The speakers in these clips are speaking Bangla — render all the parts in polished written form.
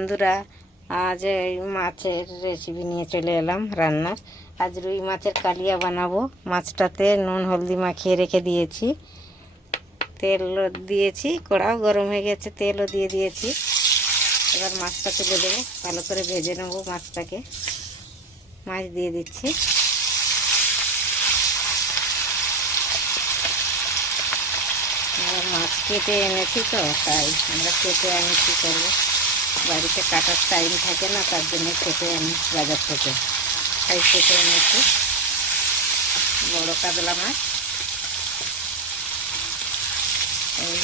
বন্ধুরা, আজ এই মাছের রেসিপি নিয়ে চলে এলাম রান্নার। আজ রুই মাছের কালিয়া বানাবো। মাছটাতে নুন হলদি মাখিয়ে রেখে দিয়েছি, তেল দিয়েছি, কড়াও গরম হয়ে গেছে, তেলও দিয়ে দিয়েছি। এবার মাছটা তুলে দেবো, ভালো করে ভেজে নেবো মাছটাকে। মাছ দিয়ে দিচ্ছি। মাছ কেটে এনেছি তো, তাই আমরা কেটে আনি, কী করবো, বাড়িতে কাটার টাইম থাকে না, তার জন্য কেটে আনি বাজার থেকে। তাই কেটে এনেছি বড় কাতলা মাছ। এই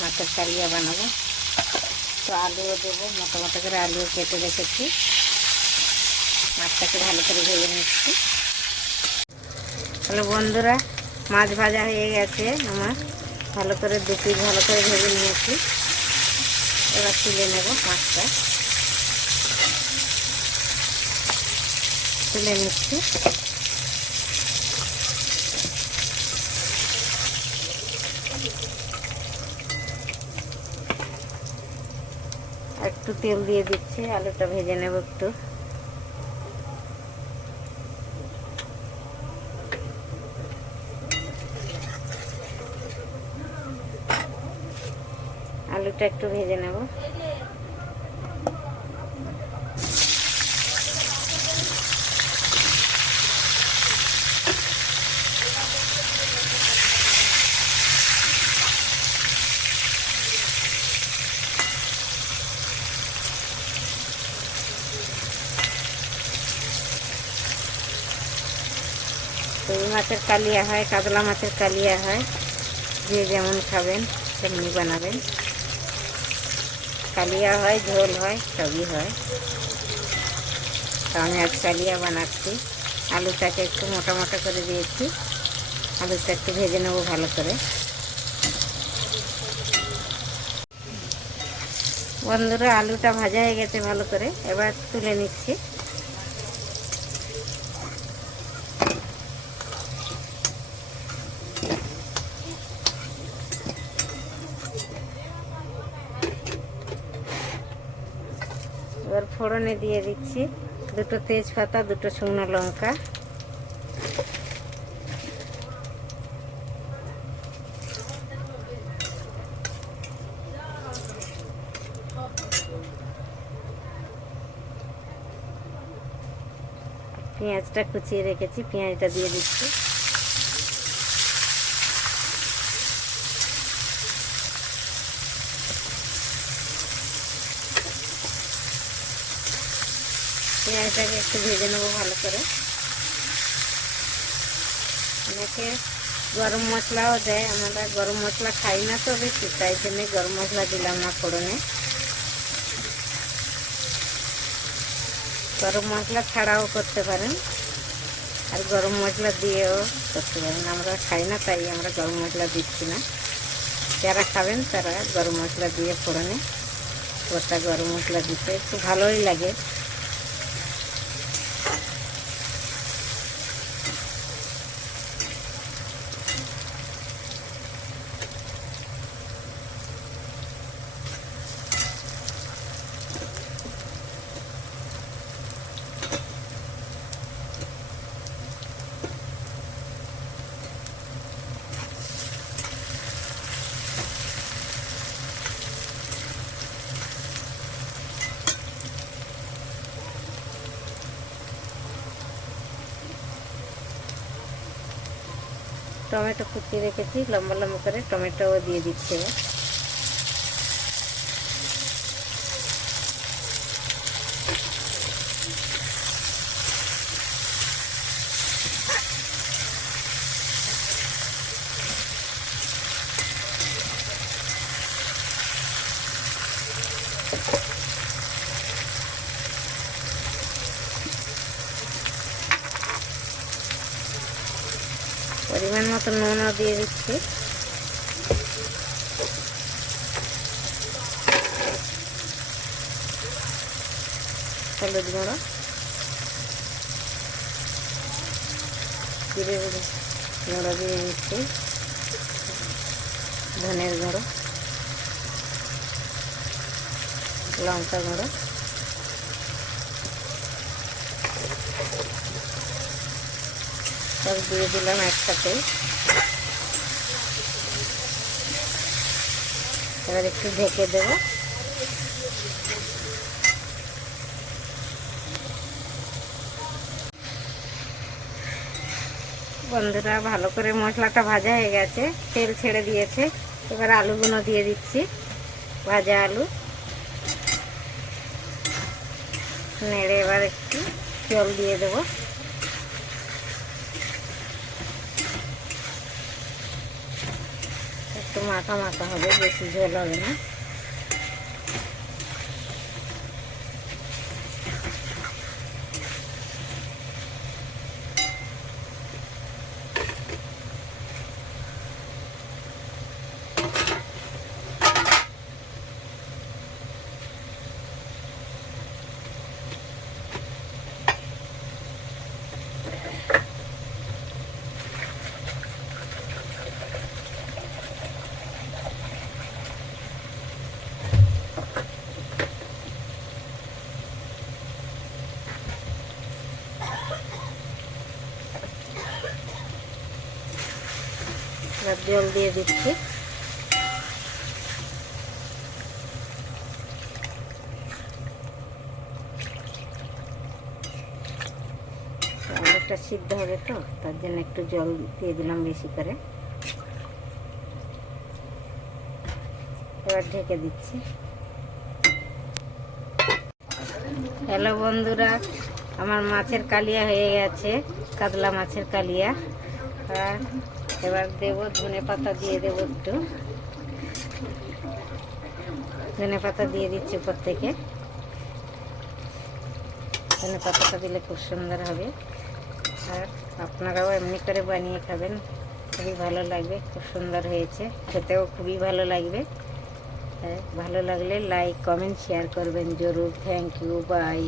মাছের কালিয়া বানাবো, তো আলুও দেবো, মোটা মোটা করে আলুও কেটে রেখেছি। মাছটাকে ভালো করে ভেজে নিচ্ছি। হ্যালো বন্ধুরা, মাছ ভাজা হয়ে গেছে আমার, ভালো করে দু পিস ভালো করে ভেজে নিয়েছি। এবার তুলে নেব মাছটা, তুলে নিচ্ছি। একটু তেল দিয়ে দিচ্ছি, আলুটা ভেজে নেব একটু। আলুটা একটু ভেজে নেব। রুই মাছের কালিয়া হয়, কাতলা মাছের কালিয়া হয়, যে যেমন খাবেন তেমনি বানাবেন। কালিয়া হয়, ঝোল হয়, সবই হয়। তো আমি আজ কালিয়া বানাচ্ছি। আলুটাকে একটু মোটা মোটা করে দিয়েছি, আলুটা একটু ভেজে নেবো ভালো করে। বন্ধুরা, আলুটা ভাজা হয়ে গেছে ভালো করে, এবার তুলে নিচ্ছি। এবার ফোড়নে দিয়ে দিচ্ছি দুটো তেজপাতা, দুটো শুকনো লঙ্কা, পেঁয়াজটা কুচিয়ে রেখেছি, পেঁয়াজটা দিয়ে দিচ্ছি। পেঁয়াজটাকে একটু ভেজে নেবো ভালো করে। অনেকে গরম মশলাও দেয়, আমরা গরম মশলা খাই না তো বেশি, তাই জন্য গরম মশলা দিলাম না ফোড়নে। গরম মশলা ছাড়াও করতে পারেন, আর গরম মশলা দিয়েও করতে পারেন। আমরা খাই না, তাই আমরা গরম মশলা দিচ্ছি না। যারা খাবেন তারা গরম মশলা দিয়ে ফোড়নে, গোটা গরম মশলা দিতে একটু ভালোই লাগে। টমেটো কুচিয়ে রেখেছি লম্বা লম্বা করে, টমেটোও দিয়ে দিচ্ছি। পরিমাণ মতো নুনও দিয়ে দিচ্ছি। হলুদ গুঁড়ো, জিরে গুঁড়ো দিয়ে দিচ্ছি, ধনের গুঁড়ো, লঙ্কা গুঁড়ো, সব দিয়ে দিলাম একসাথে। এবার একটু ঢেকে দেব। বন্ধুরা, ভালো করে মশলাটা ভাজা হয়ে গেছে, তেল ছেড়ে দিয়েছে। এবার আলুগুলো দিয়ে দিচ্ছি, ভাজা আলু। নেড়ে এবার একটু জল দিয়ে দেবো। একটু মাখা মাখা হবে, বেশি ঝোল হবে না। এবার জল দিয়ে দিচ্ছি। আলুটা সিদ্ধ হবে তো, তার জন্য একটু জল দিয়ে দিলাম বেশি করে। এবার ঢেকে দিচ্ছি। হ্যালো বন্ধুরা, আমার মাছের কালিয়া হয়ে গেছে, কাতলা মাছের কালিয়া। আর এবার দেব ধনে পাতা, দিয়ে দেবো একটু ধনে পাতা দিয়ে দিচ্ছি উপর থেকে। ধনে পাতাটা দিলে খুব সুন্দর হবে। আর আপনারাও এমনি করে বানিয়ে খাবেন, খুবই ভালো লাগবে। খুব সুন্দর হয়েছে, খেতেও খুবই ভালো লাগবে। ভালো লাগলে লাইক, কমেন্ট, শেয়ার করবেন জরুর। Thank you, by.